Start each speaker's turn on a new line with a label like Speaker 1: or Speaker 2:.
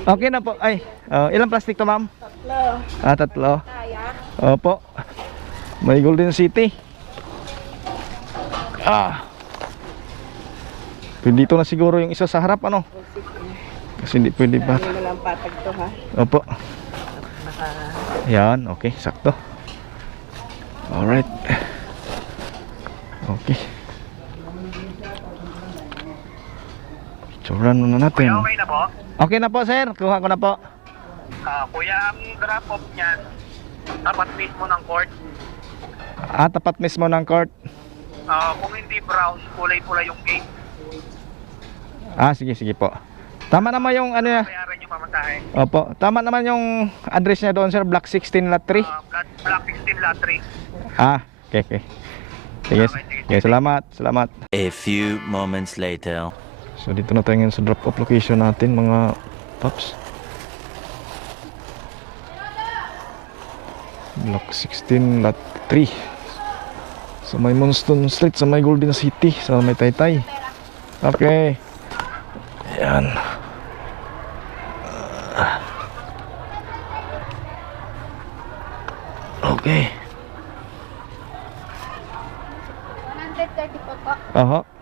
Speaker 1: Okay na po. Ay, ilang plastic to, ma'am?
Speaker 2: Tatlo.
Speaker 1: Tatlo.
Speaker 2: Kaya?
Speaker 1: Opo. May Golden City. Dito na siguro yung isa sa harap, ano? Kasi hindi pwede ba?
Speaker 2: Hindi mo lang patag to, ha?
Speaker 1: Opo.
Speaker 2: Baka...
Speaker 1: Yan, okay, sakto. Alright. Okay. Picturean muna natin.
Speaker 3: Kuya, okay na po?
Speaker 1: Okay na po, sir. Kuha ko na po.
Speaker 3: Kuya, ang drop-off niyan, tapat mismo ng court.
Speaker 1: Tapat mismo ng court.
Speaker 3: Kung hindi brown, kulay-pula yung gate.
Speaker 1: Sige, sige po. Tama naman yung ano niya.
Speaker 3: Bayaran yung pamasahe.
Speaker 1: Opo. Tama naman yung address niya doon, sir. Block 16 lot 3.
Speaker 3: Block 16 lot 3.
Speaker 1: Okay, okay. Sige, sige, salamat, salamat.
Speaker 4: A few moments later.
Speaker 1: So dito na tayo ngayon sa drop-off location natin, mga paps. Block 16 lot 3. Sa may Moonstone Street, sa may Golden City, sa may Taytay. Okay. Ayan. Okay.
Speaker 2: 130 po po.
Speaker 1: Aha.